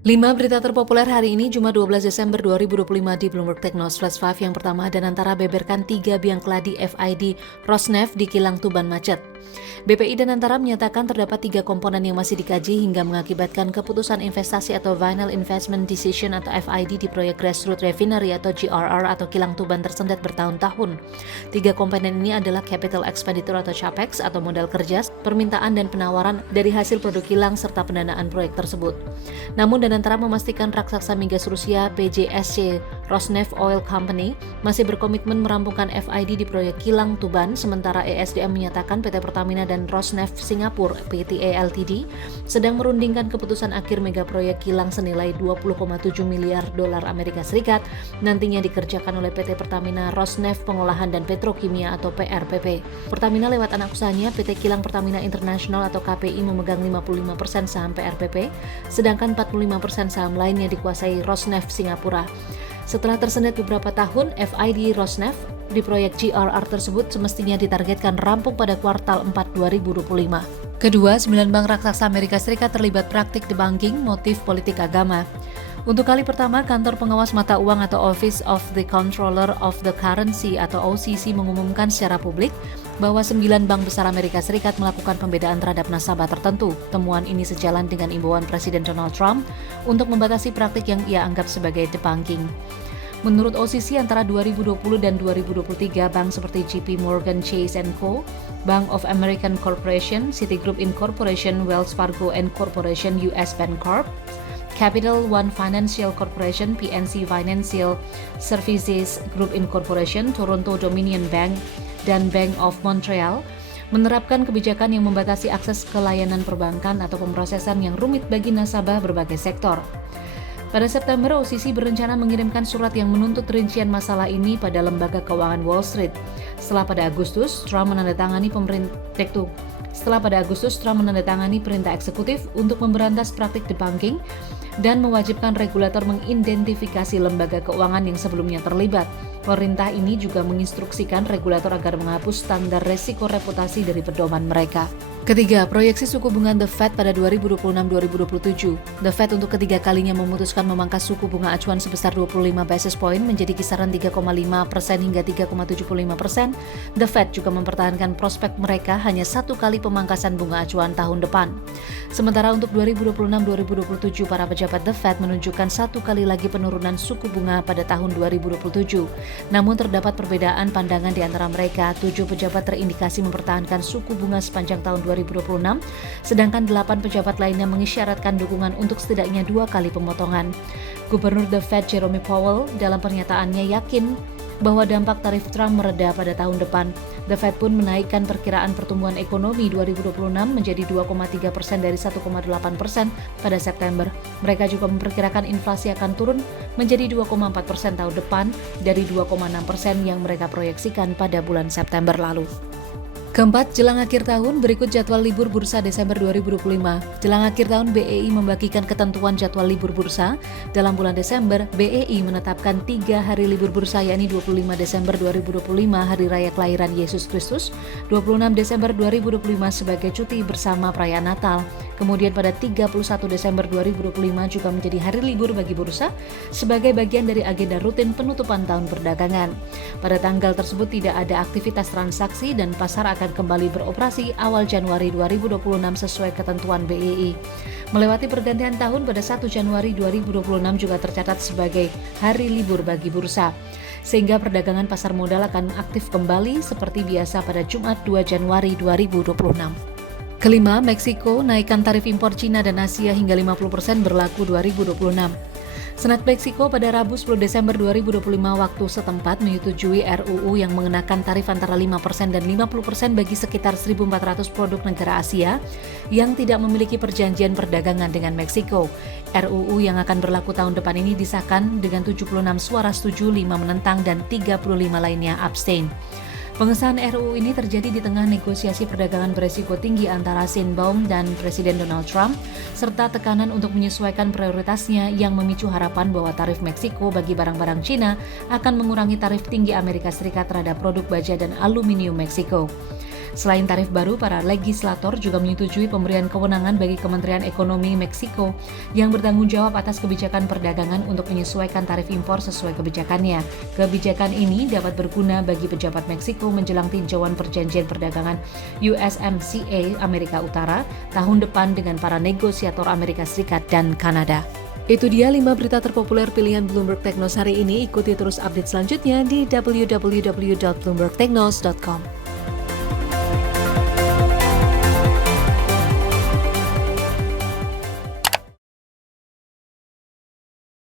5 berita terpopuler hari ini, Jumat 12 Desember 2025 di Bloomberg Tech News Flash 5 yang pertama, Danantara beberkan 3 biang keladi FID Rosneft di kilang Tuban macet. BPI Danantara menyatakan terdapat 3 komponen yang masih dikaji hingga mengakibatkan keputusan investasi atau Final Investment Decision atau FID di proyek Grassroots Refinery atau GRR atau kilang Tuban tersendat bertahun-tahun. 3 komponen ini adalah Capital Expenditure atau CAPEX atau modal kerja, permintaan dan penawaran dari hasil produk kilang serta pendanaan proyek tersebut. Namun Danantara memastikan raksasa migas Rusia PJSC Rosneft Oil Company masih berkomitmen merampungkan FID di proyek kilang Tuban, sementara ESDM menyatakan PT Pertamina dan Rosneft Singapura (PTA Ltd) sedang merundingkan keputusan akhir mega proyek kilang senilai 20,7 miliar dolar Amerika Serikat nantinya dikerjakan oleh PT Pertamina Rosneft Pengolahan dan Petrokimia atau PRPP. Pertamina lewat anak usahanya PT Kilang Pertamina International atau KPI memegang 55% saham PRPP, sedangkan 45% saham lainnya dikuasai Rosneft Singapura. Setelah tersendat beberapa tahun, FID Rosneft di proyek GRR tersebut semestinya ditargetkan rampung pada kuartal 4 2025. Kedua, 9 bank raksasa Amerika Serikat terlibat praktik debunking motif politik agama. Untuk kali pertama, kantor pengawas mata uang atau Office of the Comptroller of the Currency atau OCC mengumumkan secara publik bahwa 9 bank besar Amerika Serikat melakukan pembedaan terhadap nasabah tertentu. Temuan ini sejalan dengan imbauan Presiden Donald Trump untuk membatasi praktik yang ia anggap sebagai debunking. Menurut OCC, antara 2020 dan 2023, bank seperti JP Morgan Chase & Co., Bank of American Corporation, Citigroup Incorporation, Wells Fargo & Corporation, US Bancorp, Capital One Financial Corporation, PNC Financial Services Group Incorporation, Toronto Dominion Bank, dan Bank of Montreal menerapkan kebijakan yang membatasi akses ke layanan perbankan atau pemrosesan yang rumit bagi nasabah berbagai sektor. Pada September, OCC berencana mengirimkan surat yang menuntut rincian masalah ini pada lembaga keuangan Wall Street. Setelah pada Agustus, Trump menandatangani perintah eksekutif untuk memberantas praktik debunking dan mewajibkan regulator mengidentifikasi lembaga keuangan yang sebelumnya terlibat. Perintah ini juga menginstruksikan regulator agar menghapus standar resiko reputasi dari pedoman mereka. Ketiga, proyeksi suku bunga The Fed pada 2026-2027. The Fed untuk ketiga kalinya memutuskan memangkas suku bunga acuan sebesar 25 basis point menjadi kisaran 3,5% hingga 3,75%. The Fed juga mempertahankan prospek mereka hanya satu kali pemangkasan bunga acuan tahun depan. Sementara untuk 2026-2027, para pejabat The Fed menunjukkan satu kali lagi penurunan suku bunga pada tahun 2027. Namun terdapat perbedaan pandangan di antara mereka. 7 pejabat terindikasi mempertahankan suku bunga sepanjang tahun 2026, sedangkan 8 pejabat lainnya mengisyaratkan dukungan untuk setidaknya 2 kali pemotongan. Gubernur The Fed Jerome Powell dalam pernyataannya yakin bahwa dampak tarif Trump mereda pada tahun depan. The Fed pun menaikkan perkiraan pertumbuhan ekonomi 2026 menjadi 2,3% dari 1,8% pada September. Mereka juga memperkirakan inflasi akan turun menjadi 2,4% tahun depan dari 2,6% yang mereka proyeksikan pada bulan September lalu. Keempat, jelang akhir tahun, berikut jadwal libur bursa Desember 2025. Jelang akhir tahun, BEI membagikan ketentuan jadwal libur bursa. Dalam bulan Desember, BEI menetapkan 3 hari libur bursa, yakni 25 Desember 2025, Hari Raya Kelahiran Yesus Kristus, 26 Desember 2025 sebagai cuti bersama perayaan Natal. Kemudian pada 31 Desember 2025 juga menjadi hari libur bagi bursa sebagai bagian dari agenda rutin penutupan tahun perdagangan. Pada tanggal tersebut tidak ada aktivitas transaksi dan pasar akan kembali beroperasi awal Januari 2026 sesuai ketentuan BEI. Melewati pergantian tahun pada 1 Januari 2026 juga tercatat sebagai hari libur bagi bursa, sehingga perdagangan pasar modal akan aktif kembali seperti biasa pada Jumat 2 Januari 2026. Kelima, Meksiko naikkan tarif impor Cina dan Asia hingga 50% berlaku 2026. Senat Meksiko pada Rabu 10 Desember 2025 waktu setempat menyetujui RUU yang mengenakan tarif antara 5% dan 50% bagi sekitar 1.400 produk negara Asia yang tidak memiliki perjanjian perdagangan dengan Meksiko. RUU yang akan berlaku tahun depan ini disahkan dengan 76 suara setuju, 5 menentang, dan 35 lainnya abstain. Pengesahan RUU ini terjadi di tengah negosiasi perdagangan beresiko tinggi antara Sheinbaum dan Presiden Donald Trump, serta tekanan untuk menyesuaikan prioritasnya yang memicu harapan bahwa tarif Meksiko bagi barang-barang Cina akan mengurangi tarif tinggi Amerika Serikat terhadap produk baja dan aluminium Meksiko. Selain tarif baru, para legislator juga menyetujui pemberian kewenangan bagi Kementerian Ekonomi Meksiko yang bertanggung jawab atas kebijakan perdagangan untuk menyesuaikan tarif impor sesuai kebijakannya. Kebijakan ini dapat berguna bagi pejabat Meksiko menjelang tinjauan perjanjian perdagangan USMCA Amerika Utara tahun depan dengan para negosiator Amerika Serikat dan Kanada. Itu dia 5 berita terpopuler pilihan Bloomberg Technos hari ini. Ikuti terus update selanjutnya di www.bloombergtechnos.com.